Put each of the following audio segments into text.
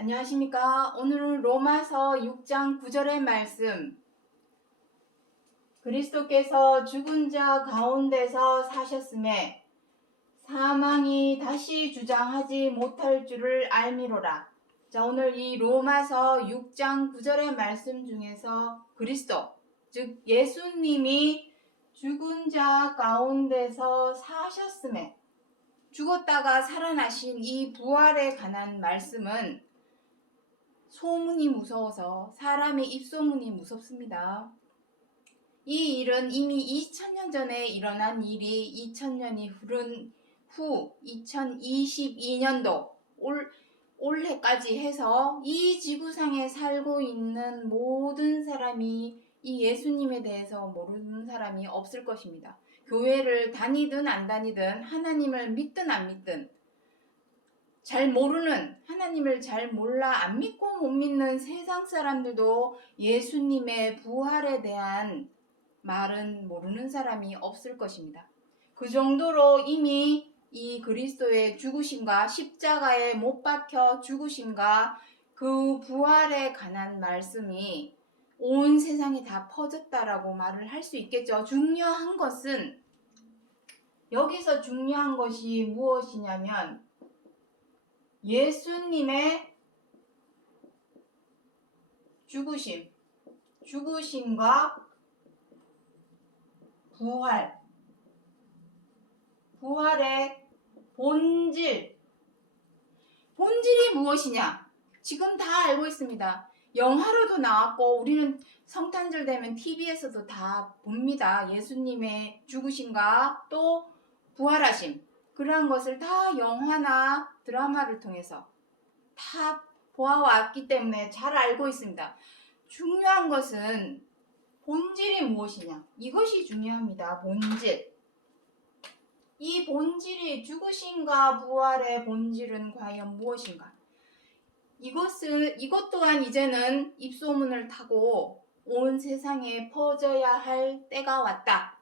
안녕하십니까. 오늘은 로마서 6장 9절의 말씀. 그리스도께서 죽은 자 가운데서 사셨음에 사망이 다시 주장하지 못할 줄을 알미로라. 자, 오늘 이 로마서 6장 9절의 말씀 중에서 그리스도, 즉 예수님이 죽은 자 가운데서 사셨음에, 죽었다가 살아나신 이 부활에 관한 말씀은 소문이 무서워서 사람의 입소문이 무섭습니다. 이 일은 이미 2000년 전에 일어난 일이 2000년이 흐른 후 2022년도 올해까지 해서 이 지구상에 살고 있는 모든 사람이 이 예수님에 대해서 모르는 사람이 없을 것입니다. 교회를 다니든 안 다니든 하나님을 믿든 안 믿든 잘 모르는, 하나님을 잘 몰라 안 믿고 못 믿는 세상 사람들도 예수님의 부활에 대한 말은 모르는 사람이 없을 것입니다. 그 정도로 이미 이 그리스도의 죽으심과 십자가에 못 박혀 죽으심과 그 부활에 관한 말씀이 온 세상에 다 퍼졌다라고 말을 할 수 있겠죠. 중요한 것은, 여기서 중요한 것이 무엇이냐면 예수님의 죽으심과 부활의 본질이 무엇이냐? 지금 다 알고 있습니다. 영화로도 나왔고 우리는 성탄절 되면 TV에서도 다 봅니다. 예수님의 죽으심과 또 부활하심, 그러한 것을 다 영화나 드라마를 통해서 다 보아왔기 때문에 잘 알고 있습니다. 중요한 것은 본질이 무엇이냐? 이것이 중요합니다. 본질. 이 본질이, 죽으심과 부활의 본질은 과연 무엇인가? 이것 또한 이제는 입소문을 타고 온 세상에 퍼져야 할 때가 왔다.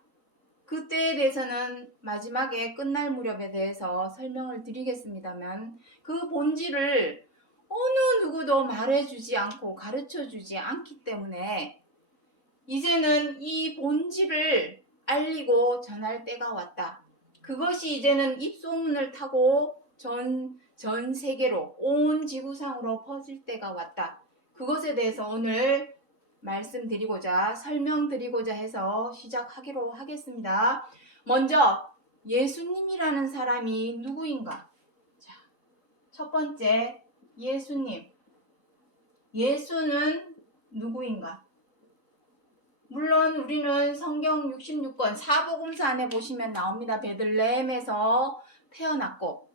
그 때에 대해서는 마지막에 끝날 무렵에 대해서 설명을 드리겠습니다만, 그 본질을 어느 누구도 말해주지 않고 가르쳐주지 않기 때문에 이제는 이 본질을 알리고 전할 때가 왔다. 그것이 이제는 입소문을 타고 전 세계로, 온 지구상으로 퍼질 때가 왔다. 그것에 대해서 오늘 말씀드리고자, 설명드리고자 해서 시작하기로 하겠습니다. 먼저 예수님이라는 사람이 누구인가? 자, 첫 번째, 예수님. 예수는 누구인가? 물론 우리는 성경 66권 사복음서 안에 보시면 나옵니다. 베들레헴에서 태어났고,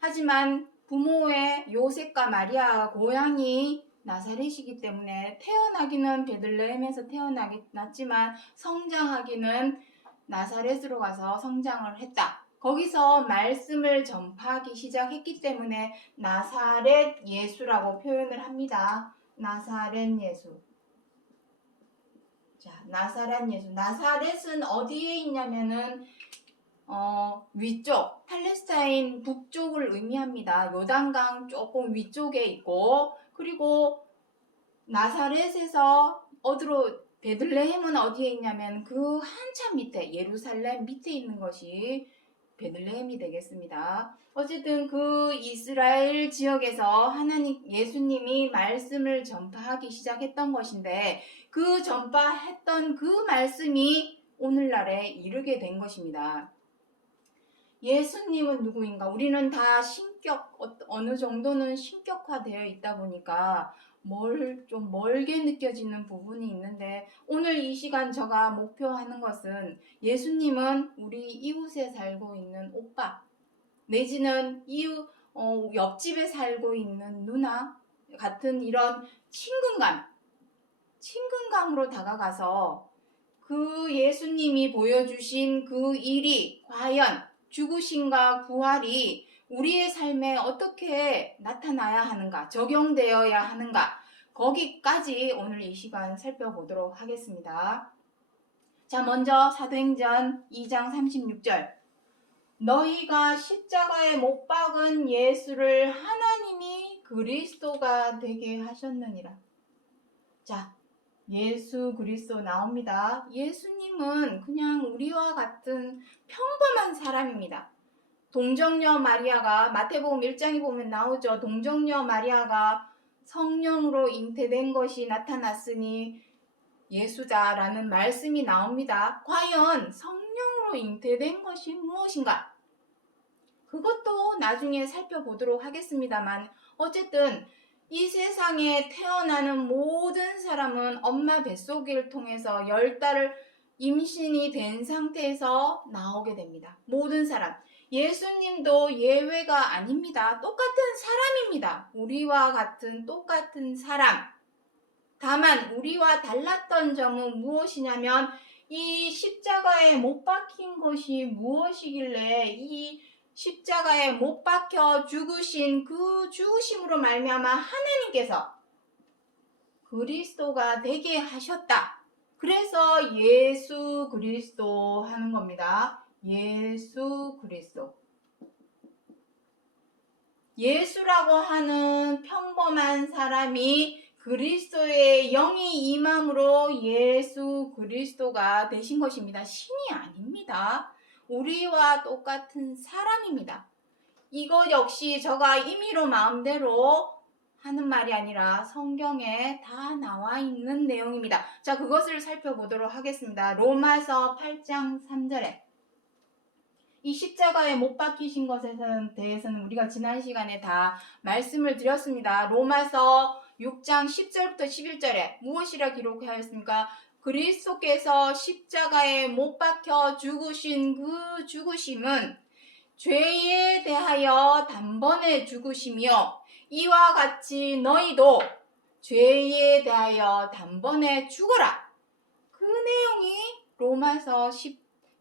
하지만 부모의 요셉과 마리아 고향이 나사렛이기 때문에 태어나기는 베들레헴에서 태어났지만 성장하기는 나사렛으로 가서 성장을 했다. 거기서 말씀을 전파하기 시작했기 때문에 나사렛 예수라고 표현을 합니다. 나사렛 예수. 자, 나사렛 예수. 나사렛은 어디에 있냐면은 위쪽, 팔레스타인 북쪽을 의미합니다. 요단강 조금 위쪽에 있고, 그리고 나사렛에서 베들레헴은 어디에 있냐면 그 한참 밑에, 예루살렘 밑에 있는 것이 베들레헴이 되겠습니다. 어쨌든 그 이스라엘 지역에서 예수님이 말씀을 전파하기 시작했던 것인데, 그 전파했던 그 말씀이 오늘날에 이르게 된 것입니다. 예수님은 누구인가? 우리는 다 어느 정도는 신격화되어 있다 보니까 좀 멀게 느껴지는 부분이 있는데, 오늘 이 시간 제가 목표하는 것은 예수님은 우리 이웃에 살고 있는 오빠, 내지는 옆집에 살고 있는 누나 같은 이런 친근감으로 다가가서 그 예수님이 보여주신 그 일이 과연 죽으심과 부활이 우리의 삶에 어떻게 나타나야 하는가, 적용되어야 하는가, 거기까지 오늘 이 시간 살펴보도록 하겠습니다. 자, 먼저 사도행전 2장 36절. 너희가 십자가에 못 박은 예수를 하나님이 그 그리스도가 되게 하셨느니라. 자, 예수 그리스도 나옵니다. 예수님은 그냥 우리와 같은 평범한 사람입니다. 동정녀 마리아가 마태복음 1장에 보면 나오죠. 동정녀 마리아가 성령으로 잉태된 것이 나타났으니 예수다라는 말씀이 나옵니다. 과연 성령으로 잉태된 것이 무엇인가? 그것도 나중에 살펴보도록 하겠습니다만, 어쨌든 이 세상에 태어나는 모든 사람은 엄마 뱃속을 통해서 10달을 임신이 된 상태에서 나오게 됩니다. 모든 사람. 예수님도 예외가 아닙니다. 똑같은 사람입니다. 우리와 같은 똑같은 사람. 다만 우리와 달랐던 점은 무엇이냐면, 이 십자가에 못 박힌 것이 무엇이길래 이 십자가에 못 박혀 죽으신 그 죽으심으로 말미암아 하나님께서 그리스도가 되게 하셨다. 그래서 예수 그리스도 하는 겁니다. 예수 그리스도. 예수라고 하는 평범한 사람이 그리스도의 영이 임함으로 예수 그리스도가 되신 것입니다. 신이 아닙니다. 우리와 똑같은 사람입니다. 이것 역시 저가 임의로 마음대로 하는 말이 아니라 성경에 다 나와 있는 내용입니다. 자, 그것을 살펴보도록 하겠습니다. 로마서 8장 3절에 이 십자가에 못 박히신 것에 대해서는 우리가 지난 시간에 다 말씀을 드렸습니다. 로마서 6장 10절부터 11절에 무엇이라 기록하였습니까? 그리스도께서 십자가에 못 박혀 죽으신 그 죽으심은 죄에 대하여 단번에 죽으시며 이와 같이 너희도 죄에 대하여 단번에 죽어라. 그 내용이 로마서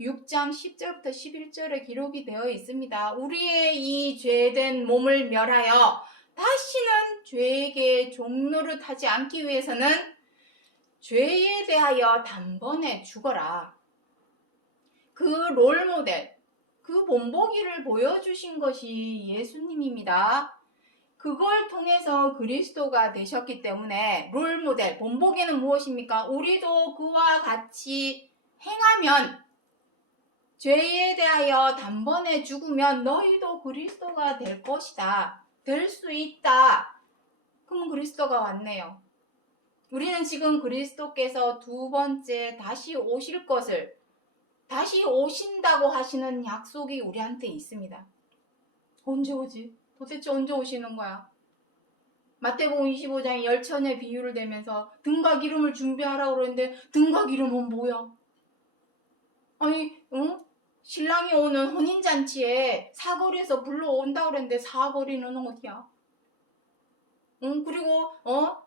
6장 10절부터 11절에 기록이 되어 있습니다. 우리의 이 죄된 몸을 멸하여 다시는 죄에게 종노릇하지 않기 위해서는 죄에 대하여 단번에 죽어라. 그 롤모델, 그 본보기를 보여주신 것이 예수님입니다. 그걸 통해서 그리스도가 되셨기 때문에 롤모델, 본보기는 무엇입니까? 우리도 그와 같이 행하면 죄에 대하여 단번에 죽으면 너희도 그리스도가 될 것이다. 될 수 있다. 그럼 그리스도가 왔네요. 우리는 지금 그리스도께서 두 번째 다시 오실 것을, 다시 오신다고 하시는 약속이 우리한테 있습니다. 언제 오지? 도대체 언제 오시는 거야? 마태복음 25장에 열천의 비유를 대면서 등과 기름을 준비하라고 그러는데 등과 기름은 뭐야? 아니, 신랑이 오는 혼인잔치에 사거리에서 불러온다고 그랬는데 사거리는 어디야? 그리고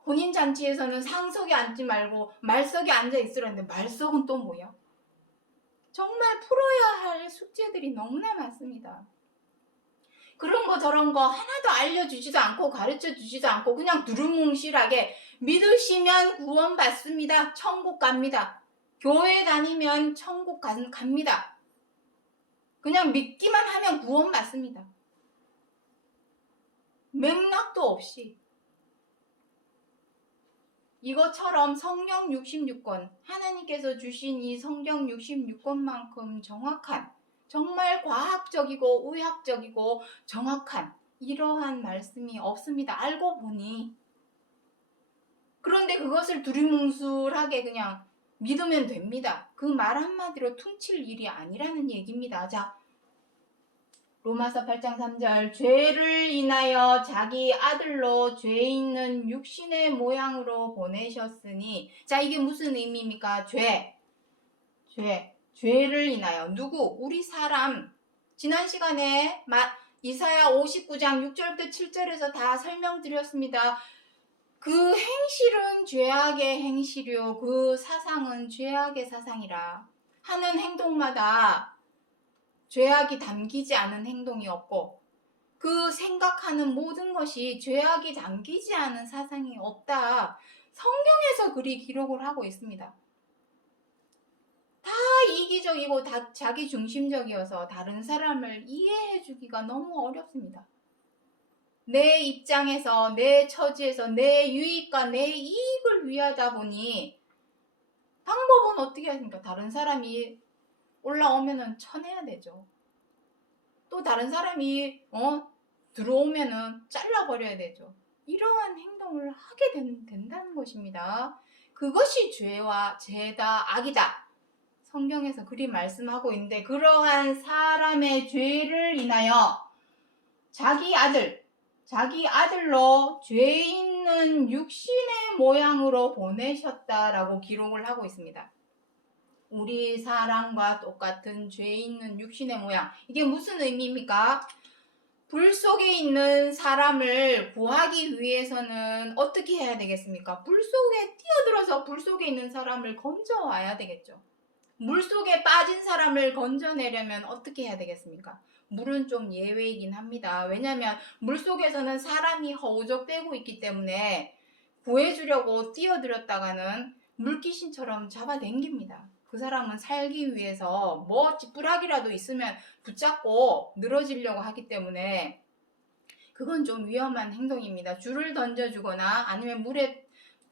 혼인잔치에서는 상석에 앉지 말고 말석에 앉아 있으라는데 말석은 또 뭐야? 정말 풀어야 할 숙제들이 너무나 많습니다. 그런 거 저런 거 하나도 알려주지도 않고 가르쳐주지도 않고 그냥 두루뭉실하게 믿으시면 구원받습니다. 천국 갑니다. 교회 다니면 천국 갑니다. 그냥 믿기만 하면 구원받습니다. 맥락도 없이. 이것처럼 성경 66권, 하나님께서 주신 이 성경 66권만큼 정확한, 정말 과학적이고 의학적이고 정확한 이러한 말씀이 없습니다. 알고 보니. 그런데 그것을 두리뭉술하게 그냥 믿으면 됩니다. 그 말 한마디로 퉁칠 일이 아니라는 얘기입니다. 자, 로마서 8장 3절 죄를 인하여 자기 아들로 죄 있는 육신의 모양으로 보내셨으니, 자, 이게 무슨 의미입니까? 죄를 인하여. 누구? 우리 사람. 지난 시간에 이사야 59장 6절부터 7절에서 다 설명드렸습니다. 그 행실은 죄악의 행실이요 그 사상은 죄악의 사상이라. 하는 행동마다 죄악이 담기지 않은 행동이 없고 그 생각하는 모든 것이 죄악이 담기지 않은 사상이 없다. 성경에서 그리 기록을 하고 있습니다. 다 이기적이고 다 자기중심적이어서 다른 사람을 이해해 주기가 너무 어렵습니다. 내 입장에서, 내 처지에서 내 유익과 내 이익을 위하다 보니 방법은 어떻게 하십니까? 다른 사람이 올라오면은 쳐내야 되죠. 또 다른 사람이 들어오면은 잘라버려야 되죠. 이러한 행동을 하게 된다는 것입니다. 그것이 죄다 악이다. 성경에서 그리 말씀하고 있는데, 그러한 사람의 죄를 인하여 자기 아들로 죄 있는 육신의 모양으로 보내셨다라고 기록을 하고 있습니다. 우리 사람과 똑같은 죄 있는 육신의 모양. 이게 무슨 의미입니까? 불 속에 있는 사람을 구하기 위해서는 어떻게 해야 되겠습니까? 불 속에 뛰어들어서 불 속에 있는 사람을 건져와야 되겠죠. 물 속에 빠진 사람을 건져내려면 어떻게 해야 되겠습니까? 물은 좀 예외이긴 합니다. 왜냐하면 물 속에서는 사람이 허우적대고 있기 때문에 구해주려고 뛰어들었다가는 물귀신처럼 잡아당깁니다. 그 사람은 살기 위해서 뭐 지푸라기라도 있으면 붙잡고 늘어지려고 하기 때문에 그건 좀 위험한 행동입니다. 줄을 던져주거나 아니면 물에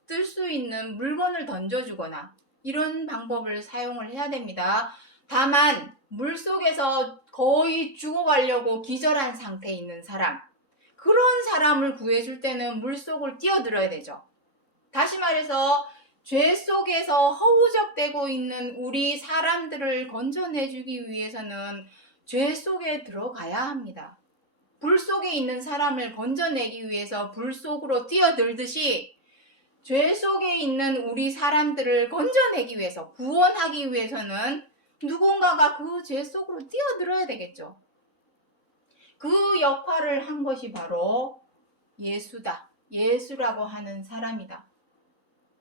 뜰 수 있는 물건을 던져주거나 이런 방법을 사용을 해야 됩니다. 다만 물속에서 거의 죽어가려고 기절한 상태에 있는 사람, 그런 사람을 구해줄 때는 물속을 뛰어들어야 되죠. 다시 말해서 죄 속에서 허우적대고 있는 우리 사람들을 건져내주기 위해서는 죄 속에 들어가야 합니다. 불 속에 있는 사람을 건져내기 위해서 불 속으로 뛰어들듯이 죄 속에 있는 우리 사람들을 건져내기 위해서, 구원하기 위해서는 누군가가 그 죄 속으로 뛰어들어야 되겠죠. 그 역할을 한 것이 바로 예수다. 예수라고 하는 사람이다.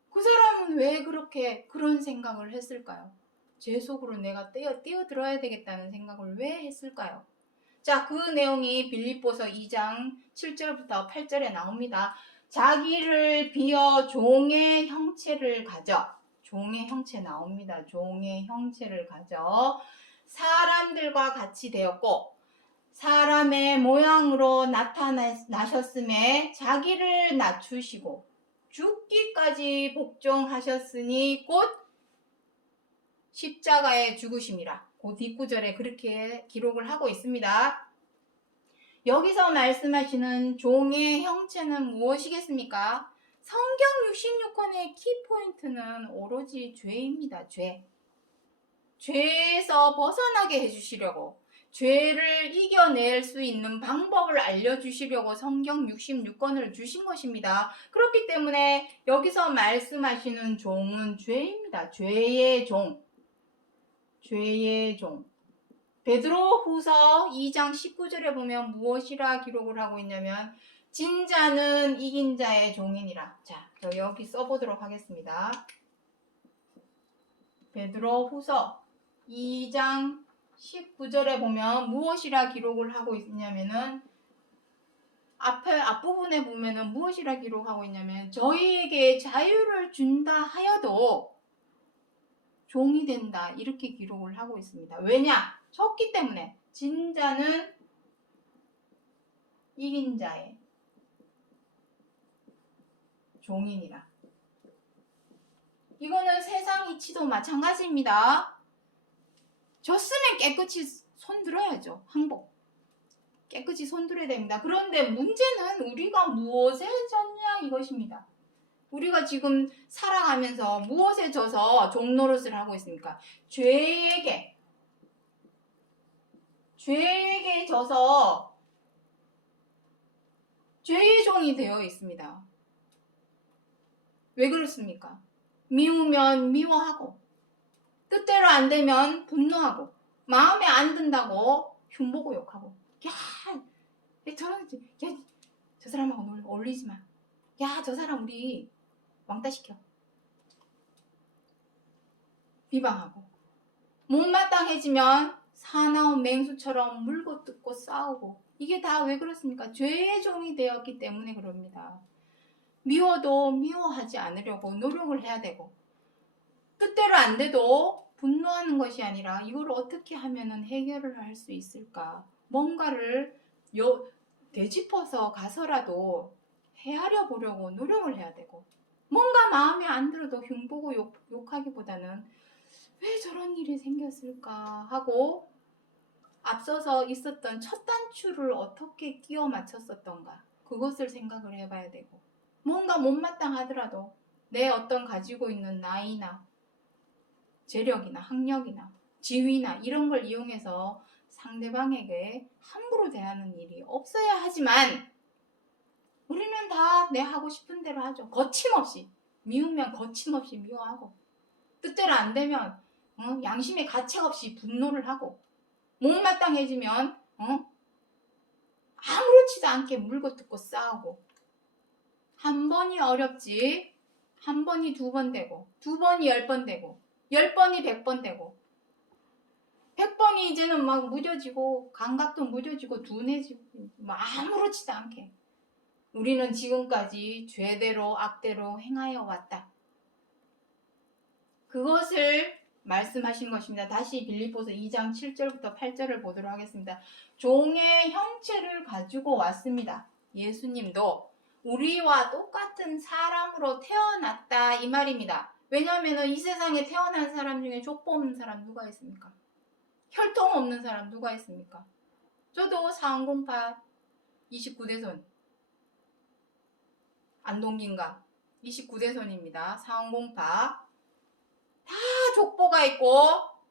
그 사람은 왜 그런 생각을 했을까요? 죄 속으로 내가 뛰어들어야 되겠다는 생각을 왜 했을까요? 자, 그 내용이 빌립보서 2장 7절부터 8절에 나옵니다. 자기를 비어 종의 형체를 가져, 종의 형체 나옵니다. 종의 형체를 가져 사람들과 같이 되었고 사람의 모양으로 나타나셨음에 자기를 낮추시고 죽기까지 복종하셨으니 곧 십자가에 죽으심이라. 그 뒷구절에 그렇게 기록을 하고 있습니다. 여기서 말씀하시는 종의 형체는 무엇이겠습니까? 성경 66권의 키포인트는 오로지 죄입니다. 죄에서 벗어나게 해주시려고, 죄를 이겨낼 수 있는 방법을 알려주시려고 성경 66권을 주신 것입니다. 그렇기 때문에 여기서 말씀하시는 종은 죄입니다. 죄의 종. 베드로후서 2장 19절에 보면 무엇이라 기록을 하고 있냐면 진자는 이긴 자의 종이니라. 자, 저 여기 써보도록 하겠습니다. 베드로후서 2장 19절에 보면 무엇이라 기록을 하고 있냐면은 앞부분에 보면은 무엇이라 기록하고 있냐면 저희에게 자유를 준다 하여도 종이 된다 이렇게 기록을 하고 있습니다. 왜냐? 졌기 때문에. 진자는 이긴 자의 종이니라. 이거는 세상 이치도 마찬가지입니다. 졌으면 깨끗이 손들어야죠. 항복. 깨끗이 손들어야 됩니다. 그런데 문제는 우리가 무엇에 졌냐 이것입니다. 우리가 지금 살아가면서 무엇에 져서 종노릇을 하고 있습니까? 죄에게 져서 죄의 종이 되어 있습니다. 왜 그렇습니까? 미우면 미워하고 뜻대로 안 되면 분노하고 마음에 안 든다고 흉보고 욕하고 저 사람하고 어울리지 마. 야, 저 사람 우리 왕따시켜. 비방하고 못마땅해지면 사나운 맹수처럼 물고 뜯고 싸우고 이게 다 왜 그렇습니까? 죄의 종이 되었기 때문에 그럽니다. 미워도 미워하지 않으려고 노력을 해야 되고 뜻대로 안 돼도 분노하는 것이 아니라 이걸 어떻게 하면 해결을 할 수 있을까? 뭔가를 되짚어서 가서라도 헤아려 보려고 노력을 해야 되고, 뭔가 마음에 안 들어도 흉보고 욕하기보다는 왜 저런 일이 생겼을까 하고 앞서서 있었던 첫 단추를 어떻게 끼워 맞췄었던가, 그것을 생각을 해봐야 되고, 뭔가 못마땅하더라도 내 어떤 가지고 있는 나이나 재력이나 학력이나 지위나 이런 걸 이용해서 상대방에게 함부로 대하는 일이 없어야 하지만, 우리는 다 내 하고 싶은 대로 하죠. 거침없이. 미우면 거침없이 미워하고, 뜻대로 안 되면 양심의 가책 없이 분노를 하고, 못마땅해지면 아무렇지도 않게 물고 뜯고 싸우고, 한 번이 어렵지 한 번이 2번 되고, 2번이 10번 되고, 10번이 100번 되고, 100번이 이제는 막 무뎌지고, 감각도 무뎌지고, 둔해지고, 아무렇지도 않게 우리는 지금까지 죄대로 악대로 행하여 왔다. 그것을 말씀하신 것입니다. 다시 빌립보서 2장 7절부터 8절을 보도록 하겠습니다. 종의 형체를 가지고 왔습니다. 예수님도 우리와 똑같은 사람으로 태어났다 이 말입니다. 왜냐하면 이 세상에 태어난 사람 중에 족보 없는 사람 누가 있습니까? 혈통 없는 사람 누가 있습니까? 저도 4108 29대손 안동긴가 29대손입니다. 4108 다 족보가 있고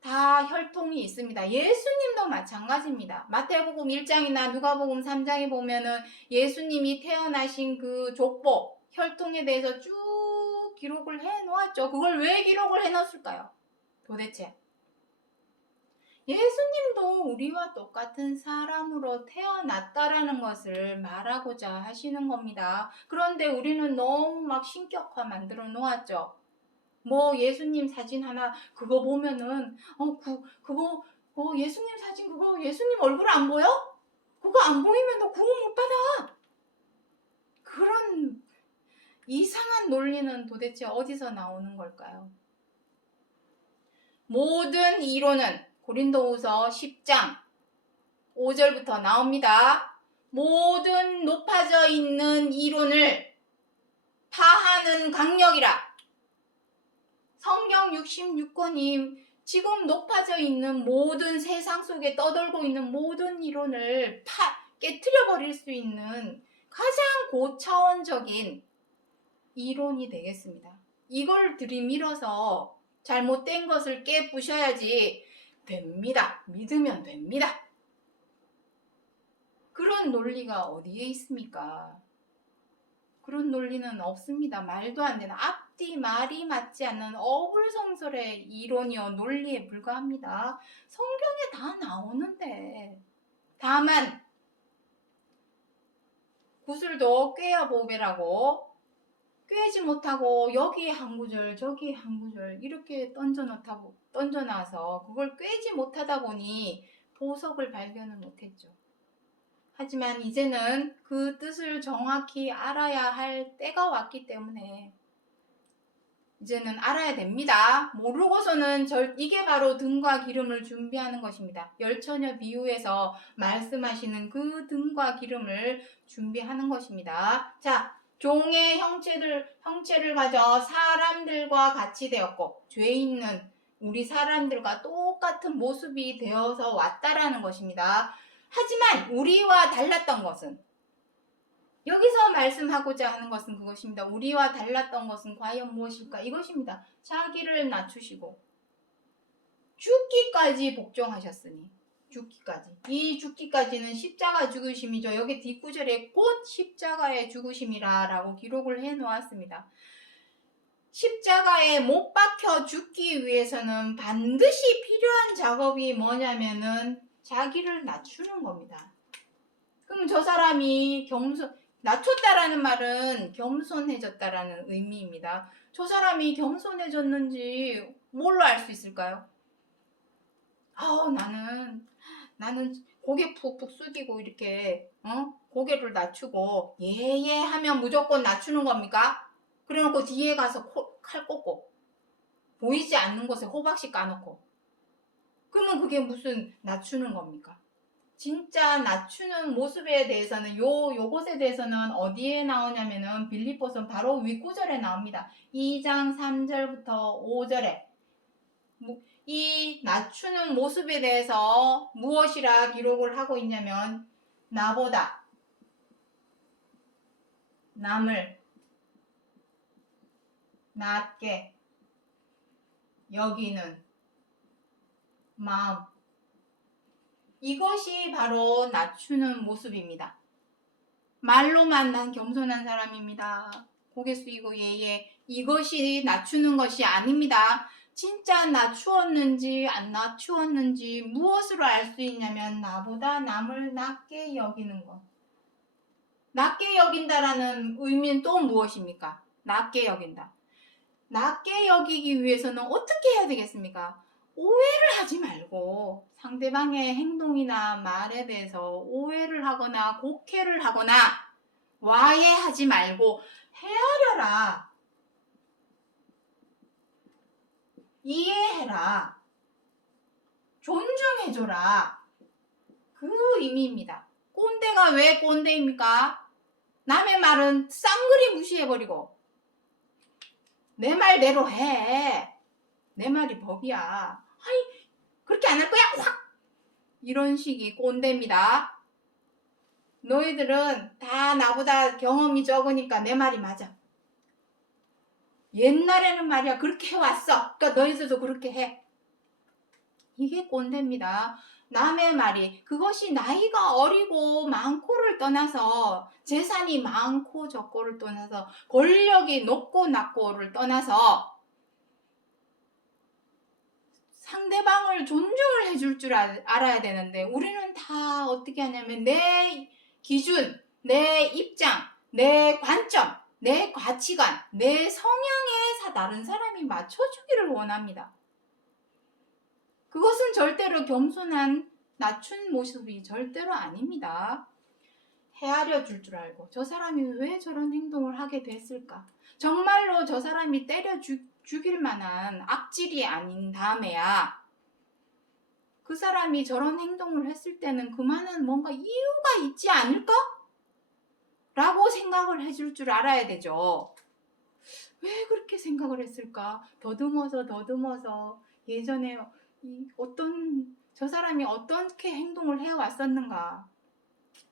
다 혈통이 있습니다. 예수님도 마찬가지입니다. 마태복음 1장이나 누가복음 3장에 보면은 예수님이 태어나신 그 족보, 혈통에 대해서 쭉 기록을 해 놓았죠. 그걸 왜 기록을 해 놓았을까요? 도대체 예수님도 우리와 똑같은 사람으로 태어났다라는 것을 말하고자 하시는 겁니다. 그런데 우리는 너무 막 신격화 만들어 놓았죠. 뭐 예수님 사진 하나 그거 보면은 그거 예수님 사진 그거 예수님 얼굴 안 보여? 그거 안 보이면 너 구원 못 받아. 그런 이상한 논리는 도대체 어디서 나오는 걸까요? 모든 이론은 고린도후서 10장 5절부터 나옵니다. 모든 높아져 있는 이론을 파하는 강력이라. 성경 66권이 지금 높아져 있는 모든 세상 속에 떠돌고 있는 모든 이론을 깨트려 버릴 수 있는 가장 고차원적인 이론이 되겠습니다. 이걸 들이밀어서 잘못된 것을 깨부셔야지 됩니다. 믿으면 됩니다. 그런 논리가 어디에 있습니까? 그런 논리는 없습니다. 말도 안 되는 앞뒤 말이 맞지 않는 어불성설의 이론이요 논리에 불과합니다. 성경에 다 나오는데, 다만 구슬도 꿰어 보배라고 꿰지 못하고 여기 한 구절 저기 한 구절 이렇게 던져놔서 그걸 꿰지 못하다 보니 보석을 발견을 못했죠. 하지만 이제는 그 뜻을 정확히 알아야 할 때가 왔기 때문에 이제는 알아야 됩니다. 모르고서는 이게 바로 등과 기름을 준비하는 것입니다. 열처녀 비유에서 말씀하시는 그 등과 기름을 준비하는 것입니다. 자, 종의 형체를 가져 사람들과 같이 되었고 죄 있는 우리 사람들과 똑같은 모습이 되어서 왔다라는 것입니다. 하지만 우리와 달랐던 것은, 여기서 말씀하고자 하는 것은 그것입니다. 우리와 달랐던 것은 과연 무엇일까? 이것입니다. 자기를 낮추시고 죽기까지 복종하셨으니, 죽기까지. 이 죽기까지는 십자가 죽으심이죠. 여기 뒷구절에 곧 십자가의 죽으심이라 라고 기록을 해 놓았습니다. 십자가에 못 박혀 죽기 위해서는 반드시 필요한 작업이 뭐냐면은 자기를 낮추는 겁니다. 그럼 저 사람이 낮췄다라는 말은 겸손해졌다라는 의미입니다. 저 사람이 겸손해졌는지 뭘로 알 수 있을까요? 나는 고개 푹푹 숙이고 이렇게 고개를 낮추고 예예 하면 무조건 낮추는 겁니까? 그래놓고 뒤에 가서 칼 꽂고 보이지 않는 곳에 호박씨 까놓고, 그러면 그게 무슨 낮추는 겁니까? 진짜 낮추는 모습에 대해서는 요것에 대해서는 어디에 나오냐면은 빌립보서 바로 윗구절에 나옵니다. 2장 3절부터 5절에 이 낮추는 모습에 대해서 무엇이라 기록을 하고 있냐면 나보다 남을 낮게 여기는 마음, 이것이 바로 낮추는 모습입니다. 말로만 난 겸손한 사람입니다. 고개 숙이고 예예, 이것이 낮추는 것이 아닙니다. 진짜 낮추었는지 안 낮추었는지 무엇으로 알 수 있냐면 나보다 남을 낮게 여기는 것. 낮게 여긴다라는 의미는 또 무엇입니까? 낮게 여긴다. 낮게 여기기 위해서는 어떻게 해야 되겠습니까? 오해를 하지 말고 상대방의 행동이나 말에 대해서 오해를 하거나 곡해를 하거나 와해하지 말고 헤아려라. 이해해라. 존중해줘라. 그 의미입니다. 꼰대가 왜 꼰대입니까? 남의 말은 쌍그리 무시해버리고 내 말대로 해. 내 말이 법이야. 아이, 그렇게 안 할 거야? 확! 이런 식이 꼰대입니다. 너희들은 다 나보다 경험이 적으니까 내 말이 맞아. 옛날에는 말이야 그렇게 해왔어. 그러니까 너희들도 그렇게 해. 이게 꼰대입니다. 남의 말이 그것이 나이가 어리고 많고를 떠나서 재산이 많고 적고를 떠나서 권력이 높고 낮고를 떠나서 상대방을 존중을 해줄 줄 알아야 되는데 우리는 다 어떻게 하냐면 내 기준, 내 입장, 내 관점, 내 가치관, 내 성향에 다른 사람이 맞춰주기를 원합니다. 그것은 절대로 겸손한 낮춘 모습이 절대로 아닙니다. 헤아려 줄 줄 알고 저 사람이 왜 저런 행동을 하게 됐을까? 정말로 저 사람이 때려 죽일 만한 악질이 아닌 다음에야 그 사람이 저런 행동을 했을 때는 그만한 뭔가 이유가 있지 않을까? 라고 생각을 해줄 줄 알아야 되죠. 왜 그렇게 생각을 했을까? 더듬어서 예전에 저 사람이 어떻게 행동을 해왔었는가?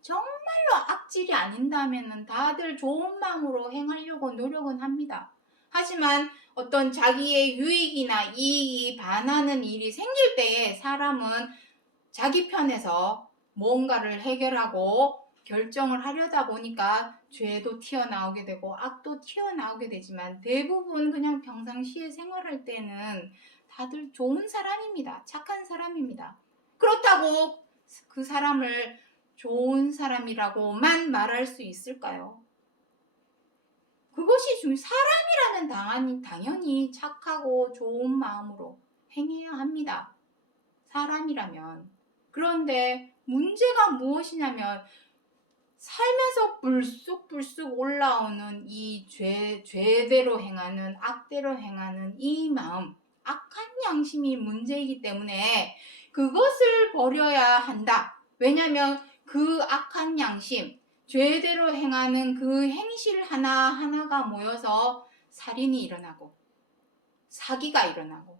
정말로 악질이 아닌다면 다들 좋은 마음으로 행하려고 노력은 합니다. 하지만 어떤 자기의 유익이나 이익이 반하는 일이 생길 때에 사람은 자기 편에서 뭔가를 해결하고 결정을 하려다 보니까 죄도 튀어나오게 되고 악도 튀어나오게 되지만 대부분 그냥 평상시에 생활할 때는 다들 좋은 사람입니다. 착한 사람입니다. 그렇다고 그 사람을 좋은 사람이라고만 말할 수 있을까요? 그것이 사람이라면 당연히 착하고 좋은 마음으로 행해야 합니다. 사람이라면. 그런데 문제가 무엇이냐면 살면서 불쑥불쑥 올라오는 이 죄대로 행하는 악대로 행하는 이 마음, 악한 양심이 문제이기 때문에 그것을 버려야 한다. 왜냐하면 그 악한 양심, 죄대로 행하는 그 행실 하나하나가 모여서 살인이 일어나고 사기가 일어나고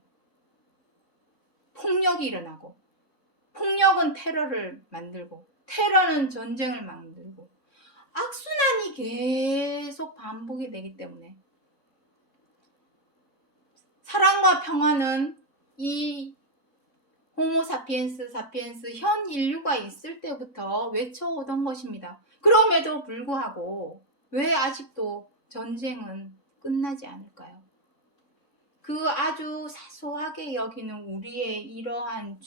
폭력이 일어나고 폭력은 테러를 만들고 테러는 전쟁을 만들고 악순환이 계속 반복이 되기 때문에 사랑과 평화는 이 호모사피엔스 현 인류가 있을 때부터 외쳐오던 것입니다. 그럼에도 불구하고 왜 아직도 전쟁은 끝나지 않을까요? 그 아주 사소하게 여기는 우리의 이러한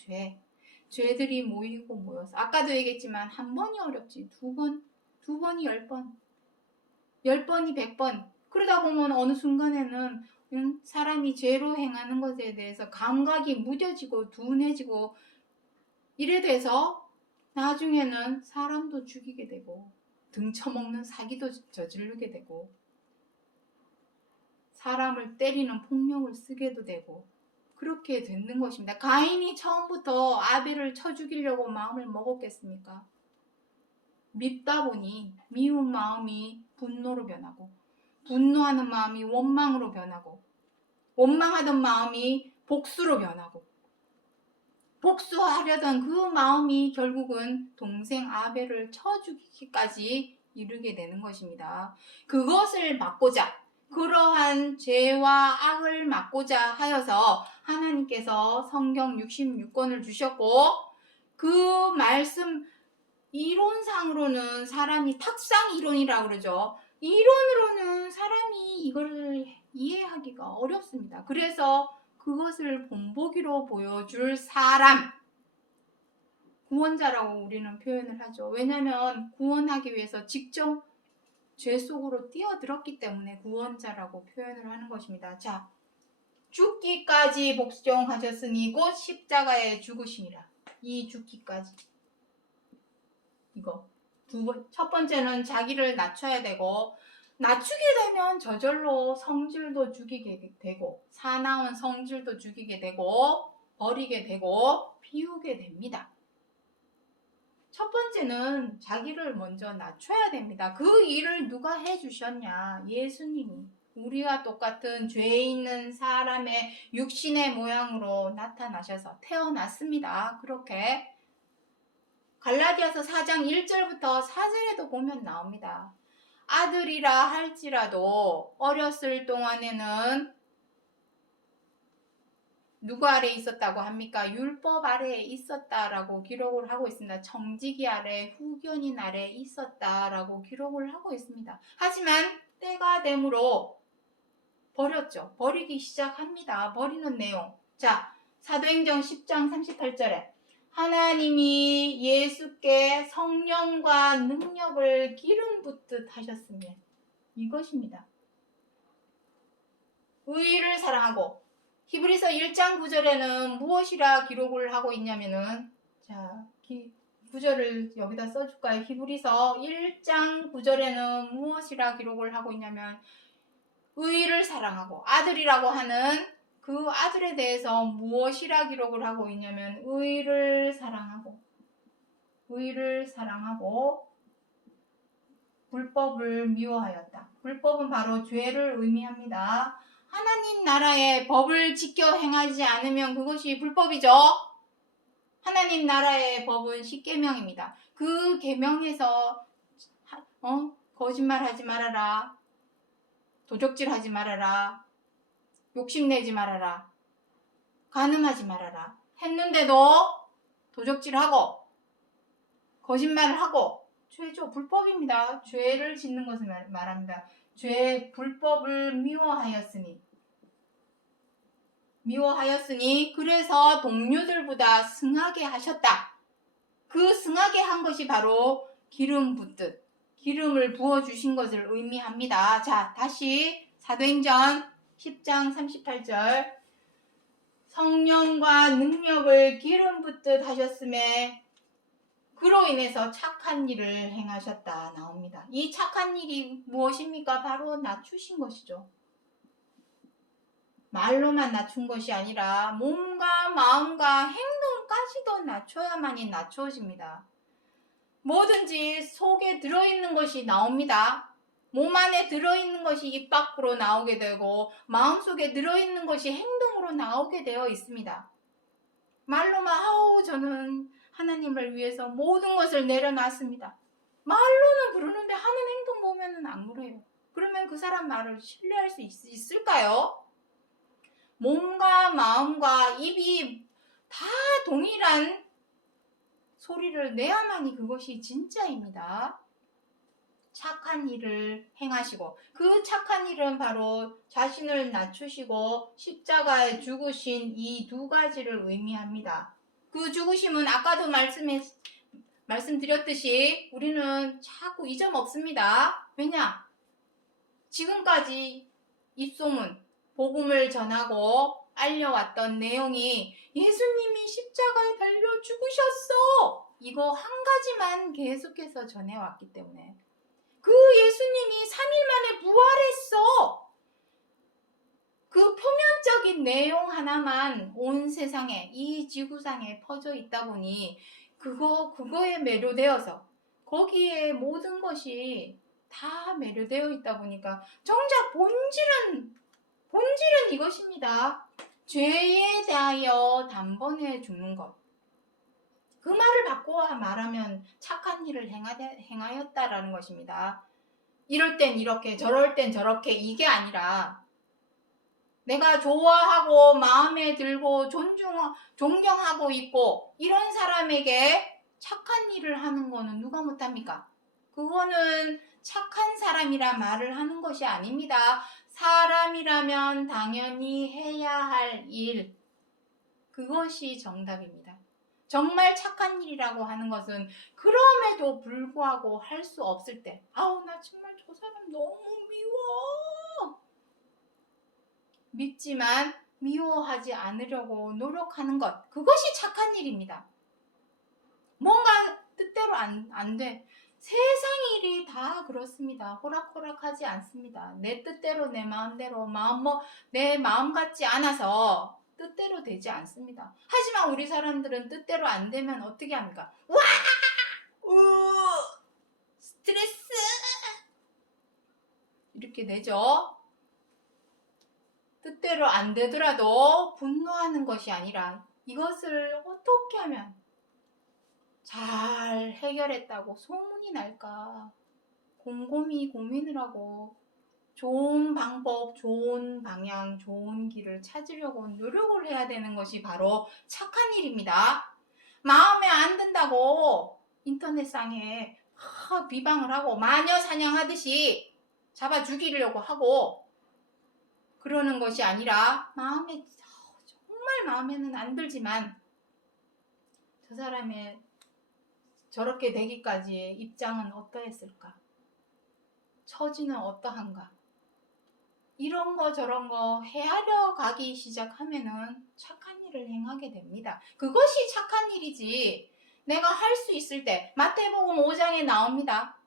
죄들이 모이고 모여서 아까도 얘기했지만 한 번이 어렵지 두 번이 10번 10번이 100번 그러다 보면 어느 순간에는 사람이 죄로 행하는 것에 대해서 감각이 무뎌지고 둔해지고 이래 돼서 나중에는 사람도 죽이게 되고 등쳐먹는 사기도 저지르게 되고 사람을 때리는 폭력을 쓰게도 되고 그렇게 되는 것입니다. 가인이 처음부터 아벨을 쳐 죽이려고 마음을 먹었겠습니까? 밉다 보니 미운 마음이 분노로 변하고, 분노하는 마음이 원망으로 변하고, 원망하던 마음이 복수로 변하고, 복수하려던 그 마음이 결국은 동생 아벨을 쳐 죽이기까지 이르게 되는 것입니다. 그것을 막고자, 그러한 죄와 악을 막고자 하여서 하나님께서 성경 66권을 주셨고, 그 말씀 이론상으로는 사람이 탁상 이론이라고 그러죠. 이론으로는 사람이 이걸 이해하기가 어렵습니다. 그래서 그것을 본보기로 보여줄 사람, 구원자라고 우리는 표현을 하죠. 왜냐하면 구원하기 위해서 직접 죄 속으로 뛰어들었기 때문에 구원자라고 표현을 하는 것입니다. 자, 죽기까지 복종하셨으니 곧 십자가에 죽으심이라. 이 죽기까지. 이거 첫 번째는 자기를 낮춰야 되고, 낮추게 되면 저절로 성질도 죽이게 되고, 사나운 성질도 죽이게 되고, 버리게 되고, 비우게 됩니다. 첫 번째는 자기를 먼저 낮춰야 됩니다. 그 일을 누가 해주셨냐? 예수님이. 우리와 똑같은 죄 있는 사람의 육신의 모양으로 나타나셔서 태어났습니다. 그렇게 갈라디아서 4장 1절부터 4절에도 보면 나옵니다. 아들이라 할지라도 어렸을 동안에는 누구 아래에 있었다고 합니까? 율법 아래에 있었다라고 기록을 하고 있습니다. 청지기 아래, 후견인 아래에 있었다라고 기록을 하고 있습니다. 하지만 때가 되므로 버렸죠. 버리기 시작합니다. 버리는 내용. 자, 사도행전 10장 38절에 하나님이 예수께 성령과 능력을 기름 붓듯 하셨으며, 이것입니다. 의를 사랑하고, 히브리서 1장 9절에는 무엇이라 기록을 하고 있냐면은, 자, 구절을 여기다 써줄까요? 히브리서 1장 9절에는 무엇이라 기록을 하고 있냐면, 의를 사랑하고, 아들이라고 하는 그 아들에 대해서 무엇이라 기록을 하고 있냐면, 의를 사랑하고, 불법을 미워하였다. 불법은 바로 죄를 의미합니다. 하나님 나라의 법을 지켜 행하지 않으면 그것이 불법이죠. 하나님 나라의 법은 10계명입니다. 그 계명에서 거짓말하지 말아라, 도적질하지 말아라, 욕심내지 말아라, 간음하지 말아라 했는데도 도적질하고 거짓말을 하고, 죄죠. 불법입니다. 죄를 짓는 것을 말합니다. 불법을 미워하였으니 그래서 동료들보다 승하게 하셨다. 그 승하게 한 것이 바로 기름 붓듯, 기름을 부어주신 것을 의미합니다. 자, 다시 사도행전 10장 38절 성령과 능력을 기름 붓듯 하셨음에 그로 인해서 착한 일을 행하셨다 나옵니다. 이 착한 일이 무엇입니까? 바로 낮추신 것이죠. 말로만 낮춘 것이 아니라 몸과 마음과 행동까지도 낮춰야만이 낮춰집니다. 뭐든지 속에 들어있는 것이 나옵니다. 몸 안에 들어있는 것이 입 밖으로 나오게 되고, 마음속에 들어있는 것이 행동으로 나오게 되어 있습니다. 말로만 저는 하나님을 위해서 모든 것을 내려놨습니다. 말로는 그러는데 하는 행동 보면은 안 그래요. 그러면 그 사람 말을 신뢰할 수 있을까요? 몸과 마음과 입이 다 동일한 소리를 내야만이 그것이 진짜입니다. 착한 일을 행하시고, 그 착한 일은 바로 자신을 낮추시고 십자가에 죽으신 이 두 가지를 의미합니다. 그 죽으심은 아까도 말씀드렸듯이 우리는 자꾸 잊어먹습니다. 왜냐? 지금까지 입소문, 복음을 전하고 알려왔던 내용이 예수님이 십자가에 달려 죽으셨어! 이거 한 가지만 계속해서 전해왔기 때문에, 그 예수님이 3일 만에 부활했어! 그 표면적인 내용 하나만 온 세상에, 이 지구상에 퍼져 있다 보니 그거에 매료되어서 거기에 모든 것이 다 매료되어 있다 보니까 정작 본질은 이것입니다. 죄에 대하여 단번에 죽는 것. 그 말을 바꿔 말하면 착한 일을 행하였다라는 것입니다. 이럴 땐 이렇게, 저럴 땐 저렇게, 이게 아니라 내가 좋아하고 마음에 들고 존경하고 있고 이런 사람에게 착한 일을 하는 거는 누가 못합니까? 그거는 착한 사람이라 말을 하는 것이 아닙니다. 사람이라면 당연히 해야 할 일, 그것이 정답입니다. 정말 착한 일이라고 하는 것은 그럼에도 불구하고 할 수 없을 때, 아우 나 정말 저 사람 너무 미워, 밉지만 미워하지 않으려고 노력하는 것, 그것이 착한 일입니다. 뭔가 뜻대로 안 돼. 세상 일이 다 그렇습니다. 호락호락하지 않습니다. 내 뜻대로 내 마음대로 내 마음 같지 않아서 뜻대로 되지 않습니다. 하지만 우리 사람들은 뜻대로 안 되면 어떻게 합니까? 와! 스트레스! 이렇게 되죠. 뜻대로 안 되더라도 분노하는 것이 아니라 이것을 어떻게 하면 잘 해결했다고 소문이 날까 곰곰이 고민을 하고 좋은 방법, 좋은 방향, 좋은 길을 찾으려고 노력을 해야 되는 것이 바로 착한 일입니다. 마음에 안 든다고 인터넷상에 비방을 하고 마녀 사냥하듯이 잡아 죽이려고 하고 그러는 것이 아니라 정말 마음에는 안 들지만 저 사람의 저렇게 되기까지의 입장은 어떠했을까? 처지는 어떠한가? 이런 거 저런 거 헤아려 가기 시작하면은 착한 일을 행하게 됩니다. 그것이 착한 일이지. 내가 할 수 있을 때 마태복음 5장에 나옵니다.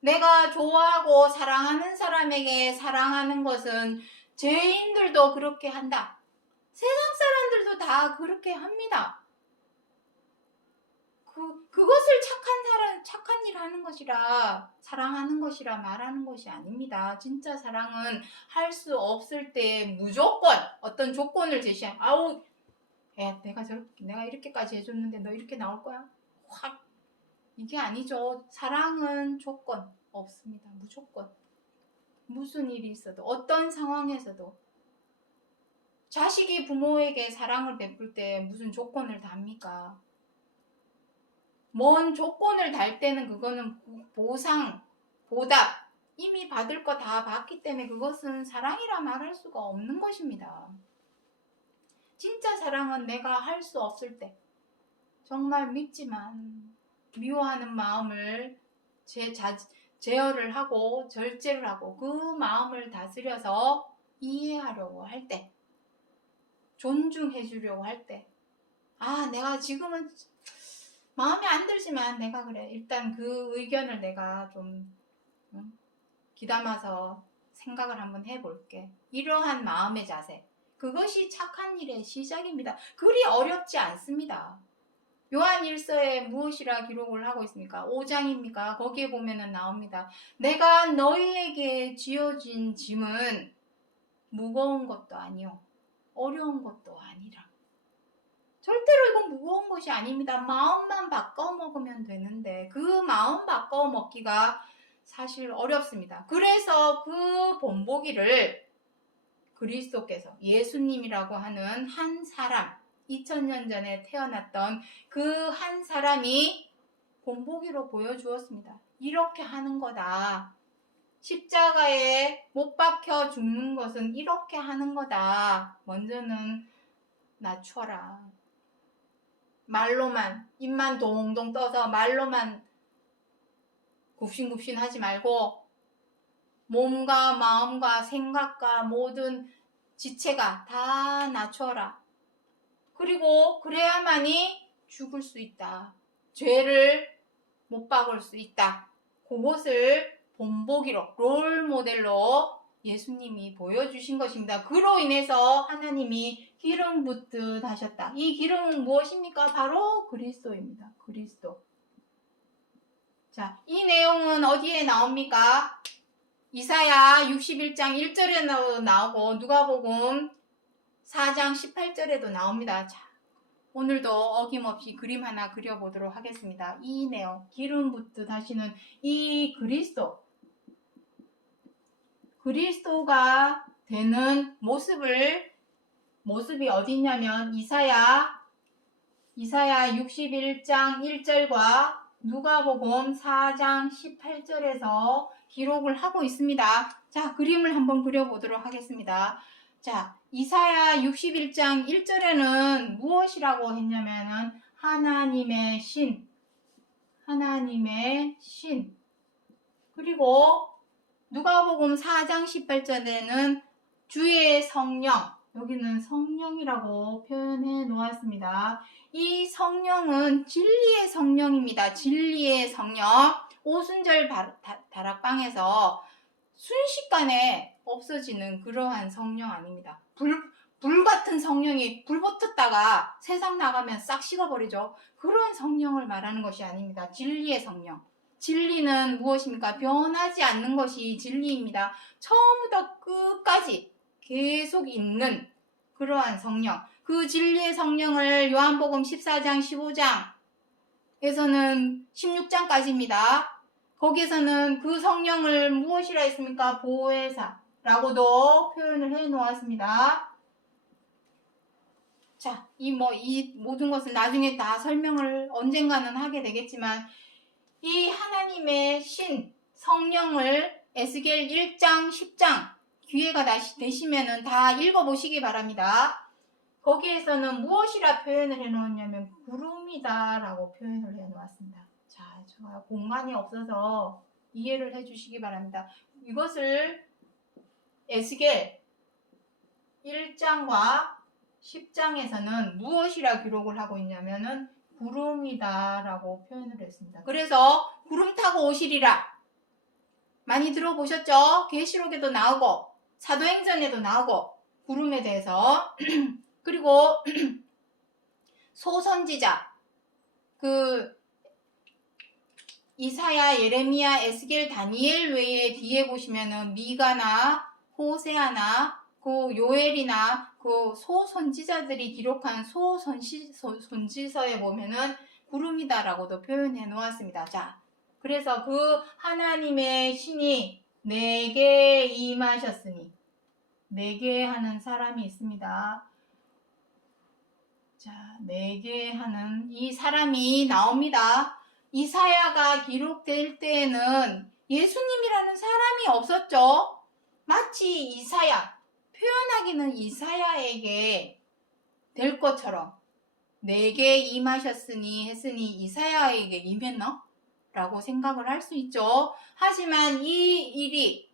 내가 좋아하고 사랑하는 사람에게 사랑하는 것은 죄인들도 그렇게 한다. 세상 사람들도 다 그렇게 합니다. 그것을 착한 일 하는 것이라, 사랑하는 것이라 말하는 것이 아닙니다. 진짜 사랑은 할 수 없을 때 무조건 어떤 조건을 아우, 야, 내가 이렇게까지 해줬는데 너 이렇게 나올 거야? 확. 이게 아니죠. 사랑은 조건 없습니다. 무조건. 무슨 일이 있어도, 어떤 상황에서도. 자식이 부모에게 사랑을 베풀 때 무슨 조건을 답니까? 뭔 조건을 달 때는 그거는 보상, 보답, 이미 받을 거 다 받기 때문에 그것은 사랑이라 말할 수가 없는 것입니다. 진짜 사랑은 내가 할 수 없을 때, 정말 밉지만 미워하는 마음을 제어를 하고 절제를 하고 그 마음을 다스려서 이해하려고 할 때, 존중해 주려고 할 때, 내가 지금은 마음에 안 들지만 내가 그래. 일단 그 의견을 내가 좀 귀담아서 생각을 한번 해볼게. 이러한 마음의 자세. 그것이 착한 일의 시작입니다. 그리 어렵지 않습니다. 요한 1서에 무엇이라 기록을 하고 있습니까? 5장입니까? 거기에 보면은 나옵니다. 내가 너희에게 지어진 짐은 무거운 것도 아니요 어려운 것도 아니라. 절대로 이건 무거운 것이 아닙니다. 마음만 바꿔 먹으면 되는데 그 마음 바꿔 먹기가 사실 어렵습니다. 그래서 그 본보기를 그리스도께서, 예수님이라고 하는 한 사람, 2000년 전에 태어났던 그 한 사람이 본보기로 보여주었습니다. 이렇게 하는 거다. 십자가에 못 박혀 죽는 것은 이렇게 하는 거다. 먼저는 낮춰라. 말로만, 입만 동동 떠서 말로만 굽신굽신 하지 말고 몸과 마음과 생각과 모든 지체가 다 낮춰라. 그리고 그래야만이 죽을 수 있다. 죄를 못 박을 수 있다. 그것을 본보기로, 롤 모델로 예수님이 보여주신 것입니다. 그로 인해서 하나님이 기름 붓듯 하셨다. 이 기름은 무엇입니까? 바로 그리스도입니다. 그리스도. 자, 이 내용은 어디에 나옵니까? 이사야 61장 1절에 나오고 누가복음 4장 18절에도 나옵니다. 자, 오늘도 어김없이 그림 하나 그려보도록 하겠습니다. 이 내용, 기름 붓듯 하시는 이 그리스도가 되는 모습이 어디 있냐면 이사야 61장 1절과 누가복음 4장 18절에서 기록을 하고 있습니다. 자, 그림을 한번 그려보도록 하겠습니다. 자, 이사야 61장 1절에는 무엇이라고 했냐면은 하나님의 신. 그리고 누가복음 4장 18절에는 주의 성령. 여기는 성령이라고 표현해 놓았습니다. 이 성령은 진리의 성령입니다. 진리의 성령. 오순절 다락방에서 순식간에 없어지는 그러한 성령 아닙니다. 불 같은 성령이 불 붙었다가 세상 나가면 싹 식어버리죠. 그런 성령을 말하는 것이 아닙니다. 진리의 성령. 진리는 무엇입니까? 변하지 않는 것이 진리입니다. 처음부터 끝까지 계속 있는 그러한 성령. 그 진리의 성령을 요한복음 14장 15장에서는 16장까지입니다. 거기에서는 그 성령을 무엇이라 했습니까? 보혜사라고도 표현을 해 놓았습니다. 자, 이 모든 것은 나중에 다 설명을 언젠가는 하게 되겠지만 이 하나님의 신 성령을 에스겔 1장 10장 기회가 되시면은 다 읽어보시기 바랍니다. 거기에서는 무엇이라 표현을 해놓았냐면 구름이다 라고 표현을 해놓았습니다. 자, 제가 공간이 없어서 이해를 해주시기 바랍니다. 이것을 에스겔 1장과 10장에서는 무엇이라 기록을 하고 있냐면은 구름이다 라고 표현을 했습니다. 그래서 구름 타고 오시리라 많이 들어보셨죠? 계시록에도 나오고 사도행전에도 나오고 구름에 대해서 그리고 소선지자 이사야, 예레미야, 에스겔, 다니엘 외에 뒤에 보시면은 미가나 호세아나 요엘이나 소선지자들이 기록한 소선지서에 보면은 구름이다라고도 표현해 놓았습니다. 자, 그래서 그 하나님의 신이 내게 임하셨으니 내게 하는 사람이 있습니다. 자, 내게 하는 이 사람이 나옵니다. 이사야가 기록될 때에는 예수님이라는 사람이 없었죠. 마치 이사야, 표현하기는 이사야에게 될 것처럼 내게 임하셨으니 했으니 이사야에게 임했나? 라고 생각을 할 수 있죠. 하지만 이 일이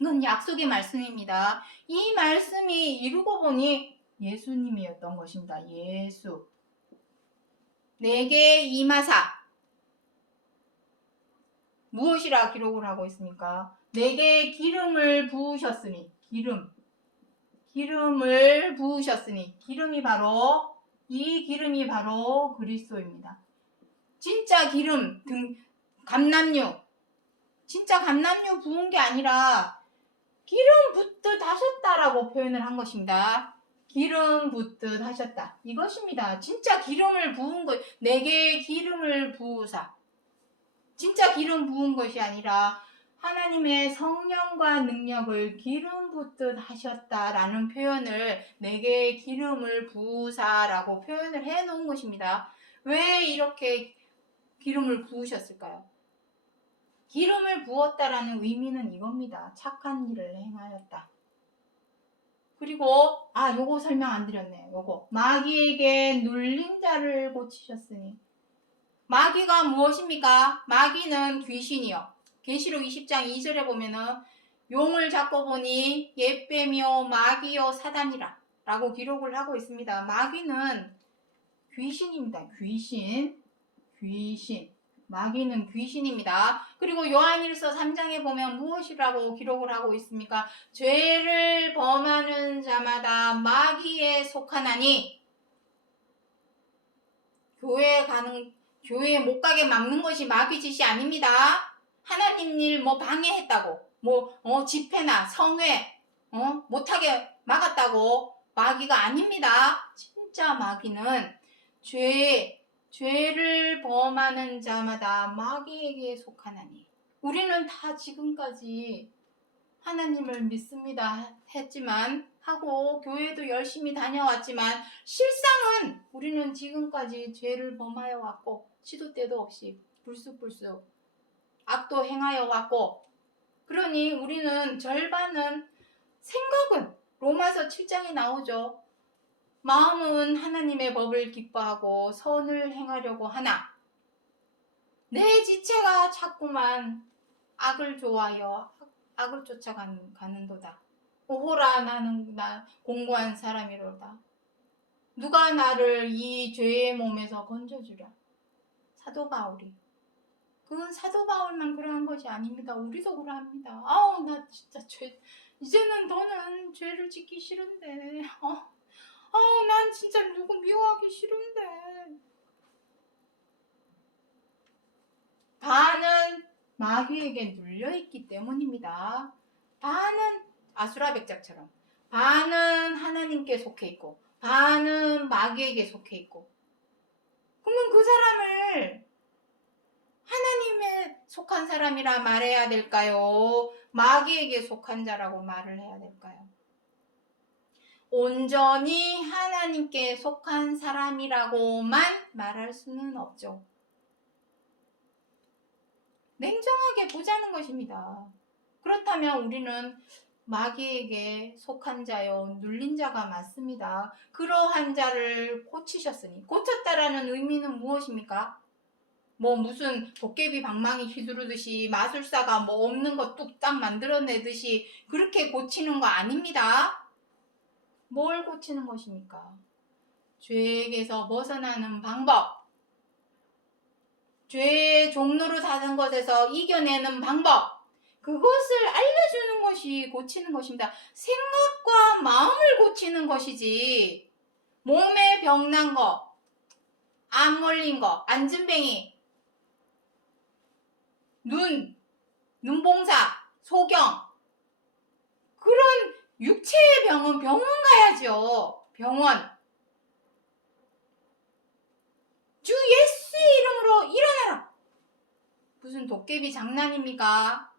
이건 약속의 말씀입니다. 이 말씀이 이루고 보니 예수님이었던 것입니다. 예수. 내게 임하사. 무엇이라 기록을 하고 있습니까? 내게 기름을 부으셨으니. 기름을 부으셨으니. 이 기름이 바로 그리스도입니다. 진짜 기름, 진짜 감람류 부은 게 아니라 기름 붓듯 하셨다라고 표현을 한 것입니다. 기름 붓듯 하셨다. 이것입니다. 진짜 기름을 부은 것, 내게 기름을 부으사. 진짜 기름 부은 것이 아니라 하나님의 성령과 능력을 기름 붓듯 하셨다라는 표현을 내게 기름을 부으사라고 표현을 해 놓은 것입니다. 왜 이렇게 기름을 부으셨을까요? 기름을 부었다라는 의미는 이겁니다. 착한 일을 행하였다. 그리고 요거 설명 안 드렸네. 요거 마귀에게 눌린 자를 고치셨으니. 마귀가 무엇입니까? 마귀는 귀신이요. 계시록 20장 2절에 보면은 용을 잡고 보니 옛뱀이요 마귀요 사단이라 라고 기록을 하고 있습니다. 마귀는 귀신입니다. 귀신. 마귀는 귀신입니다. 그리고 요한일서 3장에 보면 무엇이라고 기록을 하고 있습니까? 죄를 범하는 자마다 마귀에 속하나니, 교회에 못 가게 막는 것이 마귀 짓이 아닙니다. 하나님 일 방해했다고, 집회나 성회, 못하게 막았다고 마귀가 아닙니다. 진짜 마귀는 죄를 범하는 자마다 마귀에게 속하나니. 우리는 다 지금까지 하나님을 믿습니다 하고 교회도 열심히 다녀왔지만 실상은 우리는 지금까지 죄를 범하여 왔고 시도 때도 없이 불쑥불쑥 악도 행하여 왔고, 그러니 우리는 절반은 생각은 로마서 7장에 나오죠. 마음은 하나님의 법을 기뻐하고 선을 행하려고 하나 내 지체가 자꾸만 악을 좋아하여 악을 쫓아가는도다. 오호라, 나는 공고한 사람이로다. 누가 나를 이 죄의 몸에서 건져주랴. 사도 바울이. 그건 사도 바울만 그러한 것이 아닙니다. 우리도 그러합니다. 아우, 나 진짜 이제는 너는 죄를 짓기 싫은데. 난 진짜 누구 미워하기 싫은데. 반은 마귀에게 눌려있기 때문입니다. 반은 아수라백작처럼, 반은 하나님께 속해있고 반은 마귀에게 속해있고. 그러면 그 사람을 하나님에 속한 사람이라 말해야 될까요? 마귀에게 속한 자라고 말을 해야 될까요? 온전히 하나님께 속한 사람이라고만 말할 수는 없죠. 냉정하게 보자는 것입니다. 그렇다면 우리는 마귀에게 속한 자요, 눌린 자가 맞습니다. 그러한 자를 고치셨으니, 고쳤다라는 의미는 무엇입니까? 무슨 도깨비 방망이 휘두르듯이 마술사가 없는 거 뚝딱 만들어내듯이 그렇게 고치는 거 아닙니다. 뭘 고치는 것입니까? 죄에게서 벗어나는 방법, 죄의 종로로 사는 것에서 이겨내는 방법, 그것을 알려주는 것이 고치는 것입니다. 생각과 마음을 고치는 것이지, 몸에 병난 거, 암 걸린 거, 안진뱅이, 눈봉사, 소경, 그런 육체의 병은 병원 가야죠. 병원. 주 예수의 이름으로 일어나라. 무슨 도깨비 장난입니까?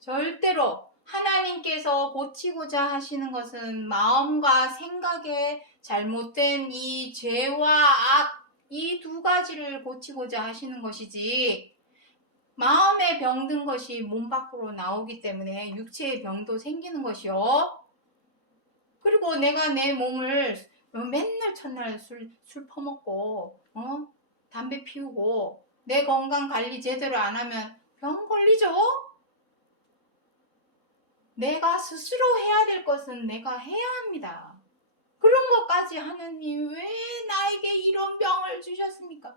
절대로 하나님께서 고치고자 하시는 것은 마음과 생각의 잘못된 이 죄와 악, 이 두 가지를 고치고자 하시는 것이지, 마음에 병든 것이 몸 밖으로 나오기 때문에 육체의 병도 생기는 것이요. 그리고 내가 내 몸을 맨날 첫날 술 퍼먹고 담배 피우고 내 건강 관리 제대로 안 하면 병 걸리죠. 내가 스스로 해야 될 것은 내가 해야 합니다. 그런 것까지 하나님 왜 나에게 이런 병을 주셨습니까?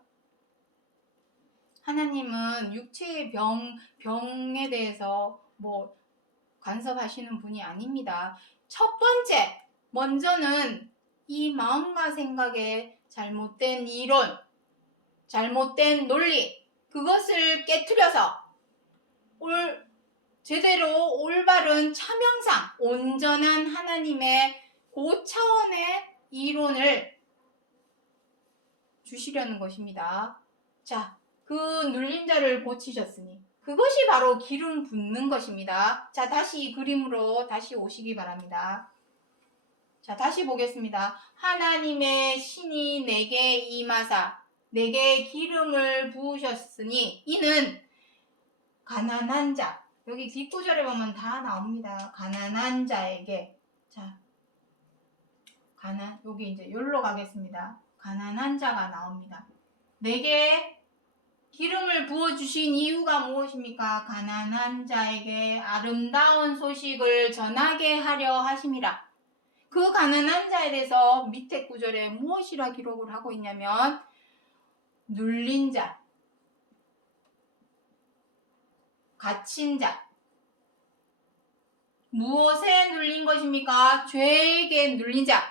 하나님은 육체의 병에 대해서 간섭하시는 분이 아닙니다. 첫 번째, 먼저는 이 마음과 생각의 잘못된 이론, 잘못된 논리, 그것을 깨트려서 제대로 올바른 차명상, 온전한 하나님의 고차원의 이론을 주시려는 것입니다. 자, 그 눌린 자를 고치셨으니 그것이 바로 기름 붓는 것입니다. 자, 다시 이 그림으로 다시 오시기 바랍니다. 자, 다시 보겠습니다. 하나님의 신이 내게 임하사 내게 기름을 부으셨으니 이는 가난한 자, 여기 뒷구절에 보면 다 나옵니다. 가난한 자에게, 자, 여기 이제 여기로 가겠습니다. 가난한 자가 나옵니다. 내게 기름을 부어주신 이유가 무엇입니까? 가난한 자에게 아름다운 소식을 전하게 하려 하심이라. 그 가난한 자에 대해서 밑에 구절에 무엇이라 기록을 하고 있냐면 눌린 자, 갇힌 자. 무엇에 눌린 것입니까? 죄에게 눌린 자.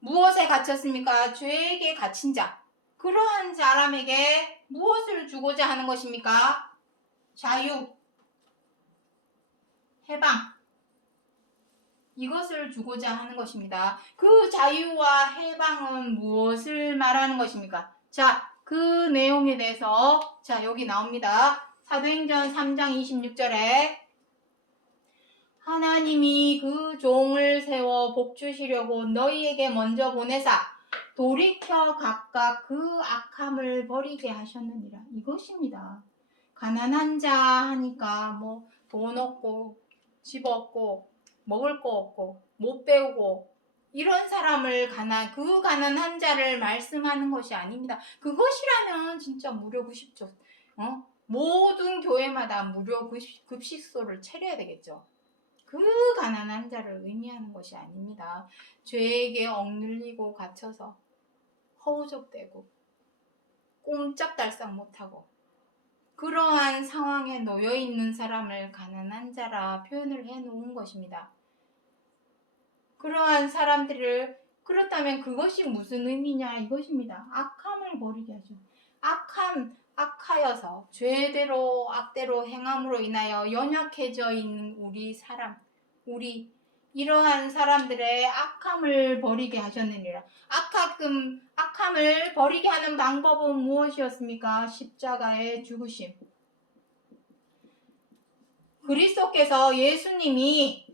무엇에 갇혔습니까? 죄에게 갇힌 자. 그러한 사람에게 무엇을 주고자 하는 것입니까? 자유, 해방. 이것을 주고자 하는 것입니다. 그 자유와 해방은 무엇을 말하는 것입니까? 자, 그 내용에 대해서 여기 나옵니다. 사도행전 3장 26절에 하나님이 그 종을 세워 복 주시려고 너희에게 먼저 보내사 돌이켜 각각 그 악함을 버리게 하셨느니라. 이것입니다. 가난한 자 하니까 뭐 돈 없고 집 없고 먹을 거 없고 못 배우고 이런 사람을 그 가난한 자를 말씀하는 것이 아닙니다. 그것이라면 진짜 무료 급식조, 모든 교회마다 무료 급식소를 차려야 되겠죠. 그 가난한 자를 의미하는 것이 아닙니다. 죄에게 억눌리고 갇혀서 허우적대고 꼼짝달싹 못하고 그러한 상황에 놓여 있는 사람을 가난한 자라 표현을 해 놓은 것입니다. 그러한 사람들을 그렇다면 그것이 무슨 의미냐 이것입니다. 악함을 버리게 하죠. 악하여서 죄대로 악대로 행함으로 인하여 연약해져 있는 우리 이러한 사람들의 악함을 버리게 하셨느니라. 악함을 버리게 하는 방법은 무엇이었습니까? 십자가의 죽으심. 그리스도께서 예수님이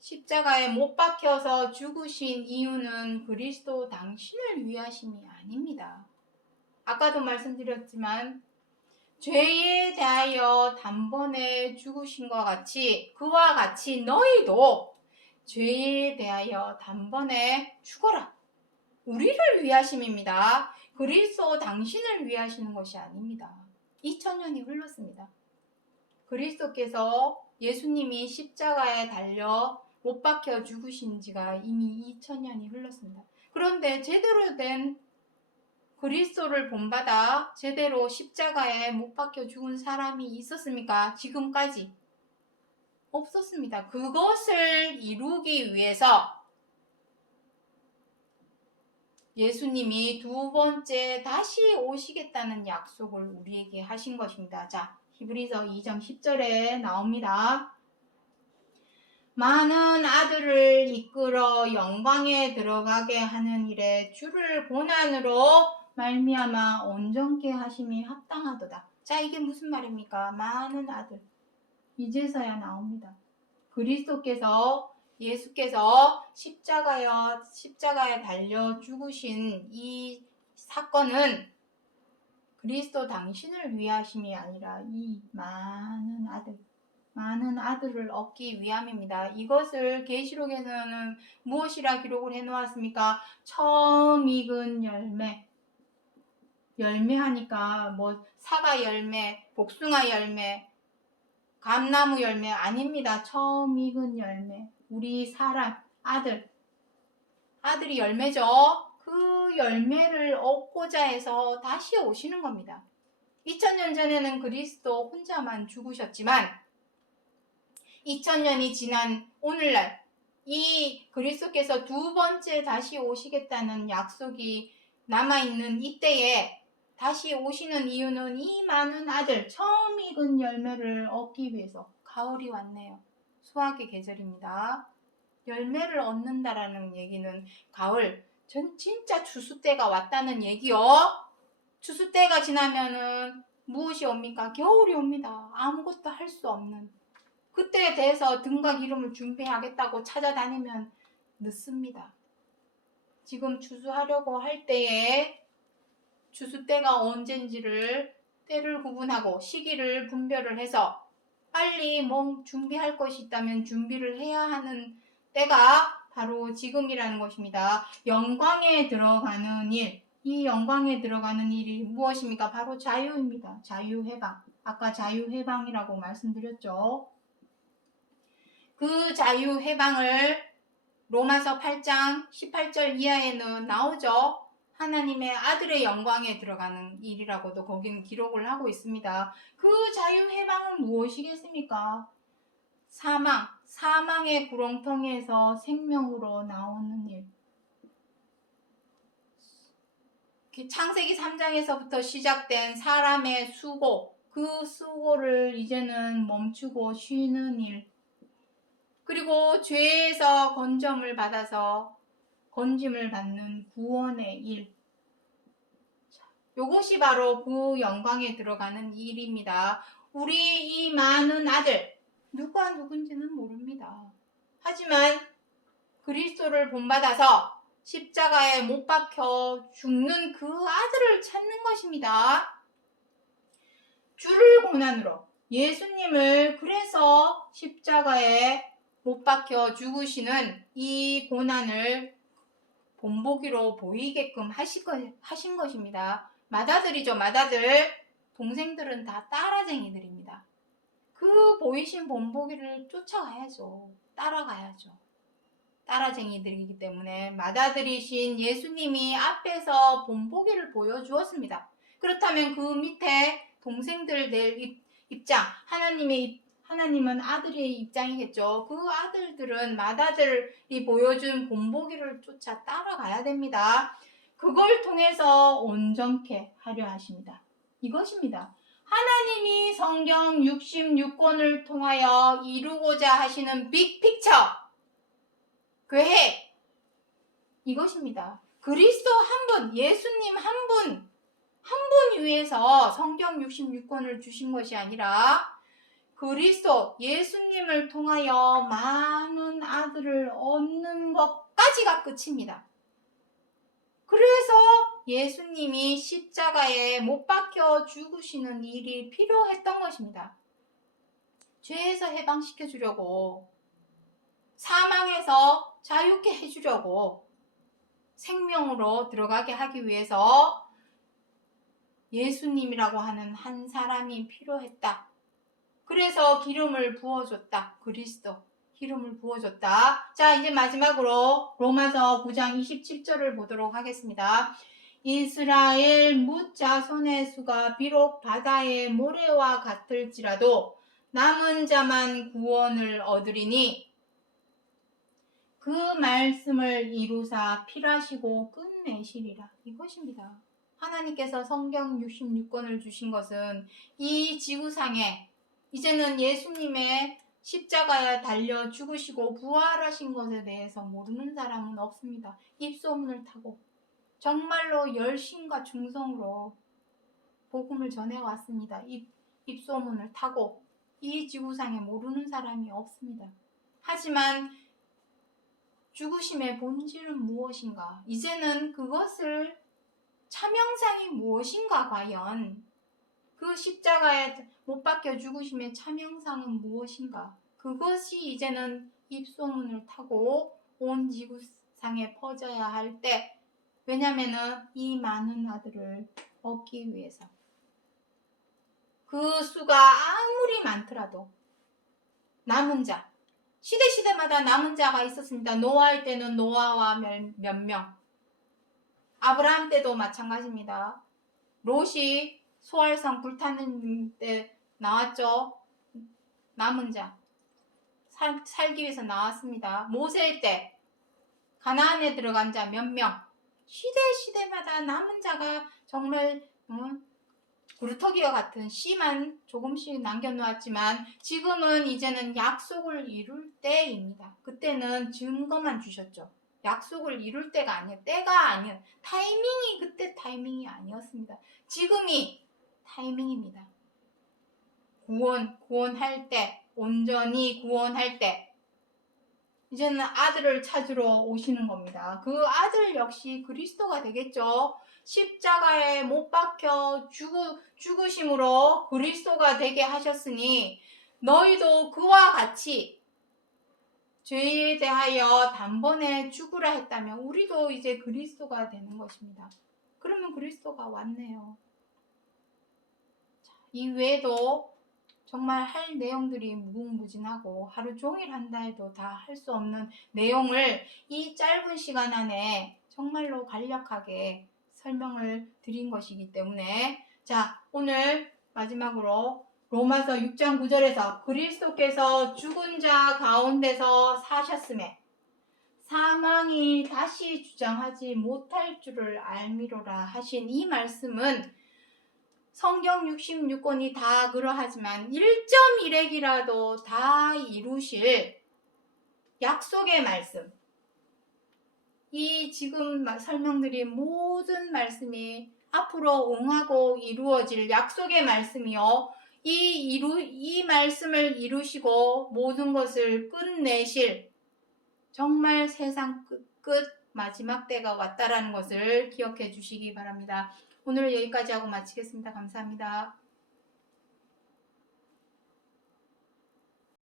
십자가에 못 박혀서 죽으신 이유는 그리스도 당신을 위하심이 아닙니다. 아까도 말씀드렸지만 죄에 대하여 단번에 죽으신 것 같이 그와 같이 너희도 죄에 대하여 단번에 죽어라. 우리를 위하심입니다. 그리스도 당신을 위하시는 것이 아닙니다. 2000년이 흘렀습니다. 그리스도께서 예수님이 십자가에 달려 못 박혀 죽으신 지가 이미 2000년이 흘렀습니다. 그런데 제대로 된 그리스도를 본받아 제대로 십자가에 못 박혀 죽은 사람이 있었습니까? 지금까지 없었습니다. 그것을 이루기 위해서 예수님이 두 번째 다시 오시겠다는 약속을 우리에게 하신 것입니다. 자, 히브리서 2장 10절에 나옵니다. 많은 아들을 이끌어 영광에 들어가게 하는 일에 주를 고난으로 말미암아 온전케 하심이 합당하도다. 자, 이게 무슨 말입니까? 많은 아들. 이제서야 나옵니다. 예수께서 십자가에 달려 죽으신 이 사건은 그리스도 당신을 위하심이 아니라 이 많은 아들을 얻기 위함입니다. 이것을 계시록에서는 무엇이라 기록을 해놓았습니까? 처음 익은 열매하니까 뭐 사과 열매, 복숭아 열매, 감나무 열매 아닙니다. 처음 익은 열매. 우리 사람, 아들이 열매죠. 그 열매를 얻고자 해서 다시 오시는 겁니다. 2000년 전에는 그리스도 혼자만 죽으셨지만 2000년이 지난 오늘날 이 그리스도께서 두 번째 다시 오시겠다는 약속이 남아있는 이때에 다시 오시는 이유는 이 많은 아들, 처음 익은 열매를 얻기 위해서. 가을이 왔네요. 수확의 계절입니다. 열매를 얻는다라는 얘기는 가을, 진짜 추수 때가 왔다는 얘기요. 추수 때가 지나면은 무엇이 옵니까? 겨울이 옵니다. 아무것도 할 수 없는. 그때에 대해서 등과 기름을 준비하겠다고 찾아다니면 늦습니다. 지금 추수하려고 할 때에 추수 때가 언젠지를 때를 구분하고 시기를 분별을 해서 빨리 뭐 준비할 것이 있다면 준비를 해야 하는 때가 바로 지금이라는 것입니다. 영광에 들어가는 일, 이 영광에 들어가는 일이 무엇입니까? 바로 자유입니다. 자유해방. 아까 자유해방이라고 말씀드렸죠. 그 자유해방을 로마서 8장 18절 이하에는 나오죠. 하나님의 아들의 영광에 들어가는 일이라고도 거기는 기록을 하고 있습니다. 그 자유해방은 무엇이겠습니까? 사망의 구렁텅이에서 생명으로 나오는 일. 창세기 3장에서부터 시작된 사람의 수고, 그 수고를 이제는 멈추고 쉬는 일. 그리고 죄에서 건짐을 받아서 건짐을 받는 구원의 일. 요것이 바로 그 영광에 들어가는 일입니다. 우리 이 많은 아들, 누가 누군지는 모릅니다. 하지만 그리스도를 본받아서 십자가에 못 박혀 죽는 그 아들을 찾는 것입니다. 주를 고난으로 예수님을 그래서 십자가에 못 박혀 죽으시는 이 고난을 본보기로 보이게끔 하신 것입니다. 맏아들이죠, 맏아들. 동생들은 다 따라쟁이들입니다. 그 보이신 본보기를 쫓아가야죠. 따라가야죠. 따라쟁이들이기 때문에 맏아들이신 예수님이 앞에서 본보기를 보여주었습니다. 그렇다면 그 밑에 동생들 낼 입장, 하나님은 아들의 입장이겠죠. 그 아들들은 맏아들이 보여준 본보기를 쫓아 따라가야 됩니다. 그걸 통해서 온전케 하려 하십니다. 이것입니다. 하나님이 성경 66권을 통하여 이루고자 하시는 빅픽처, 계획, 이것입니다. 그리스도 한 분, 예수님 한 분 위해서 성경 66권을 주신 것이 아니라 그리스도 예수님을 통하여 많은 아들을 얻는 것까지가 끝입니다. 그래서 예수님이 십자가에 못 박혀 죽으시는 일이 필요했던 것입니다. 죄에서 해방시켜 주려고, 사망에서 자유케 해주려고, 생명으로 들어가게 하기 위해서 예수님이라고 하는 한 사람이 필요했다. 그래서 기름을 부어줬다. 그리스도 기름을 부어줬다. 자, 이제 마지막으로 로마서 9장 27절을 보도록 하겠습니다. 이스라엘 뭇 자손의 수가 비록 바다의 모래와 같을지라도 남은 자만 구원을 얻으리니 그 말씀을 이루사 필하시고 끝내시리라. 이것입니다. 하나님께서 성경 66권을 주신 것은 이 지구상에 이제는 예수님의 십자가에 달려 죽으시고 부활하신 것에 대해서 모르는 사람은 없습니다. 입소문을 타고 정말로 열심과 충성으로 복음을 전해왔습니다. 입소문을 타고 이 지구상에 모르는 사람이 없습니다. 하지만 죽으심의 본질은 무엇인가? 이제는 그것을 차명상이 무엇인가 과연? 그 십자가에 못 박혀 죽으심의 차명상은 무엇인가? 그것이 이제는 입소문을 타고 온 지구상에 퍼져야 할 때, 왜냐면은 이 많은 아들을 얻기 위해서. 그 수가 아무리 많더라도 남은 자, 시대마다 남은 자가 있었습니다. 노아할 때는 노아와 몇 명, 아브라함 때도 마찬가지입니다. 롯이 소알성 불타는 때 나왔죠. 남은 자, 살기 위해서 나왔습니다. 모세 때 가나안에 들어간 자 몇 명, 시대마다 남은 자가 정말 구루터기와 같은 씨만 조금씩 남겨놓았지만 지금은 이제는 약속을 이룰 때입니다. 그때는 증거만 주셨죠. 약속을 이룰 때가 아니에요. 때가 아니에요. 타이밍이 그때 타이밍이 아니었습니다. 지금이 타이밍입니다. 구원할 때, 온전히 구원할 때 이제는 아들을 찾으러 오시는 겁니다. 그 아들 역시 그리스도가 되겠죠. 십자가에 못 박혀 죽으심으로 그리스도가 되게 하셨으니 너희도 그와 같이 죄에 대하여 단번에 죽으라 했다면 우리도 이제 그리스도가 되는 것입니다. 그러면 그리스도가 왔네요. 이 외에도 정말 할 내용들이 무궁무진하고 하루 종일 한다 해도 다 할 수 없는 내용을 이 짧은 시간 안에 정말로 간략하게 설명을 드린 것이기 때문에 자, 오늘 마지막으로 로마서 6장 9절에서 그리스도께서 죽은 자 가운데서 사셨음에 사망이 다시 주장하지 못할 줄을 알미로라 하신 이 말씀은 성경 66권이 다 그러하지만 1.1핵이라도 다 이루실 약속의 말씀. 이 지금 설명드린 모든 말씀이 앞으로 응하고 이루어질 약속의 말씀이요. 이 말씀을 이루시고 모든 것을 끝내실 정말 세상 끝 마지막 때가 왔다라는 것을 기억해 주시기 바랍니다. 오늘 여기까지 하고 마치겠습니다. 감사합니다.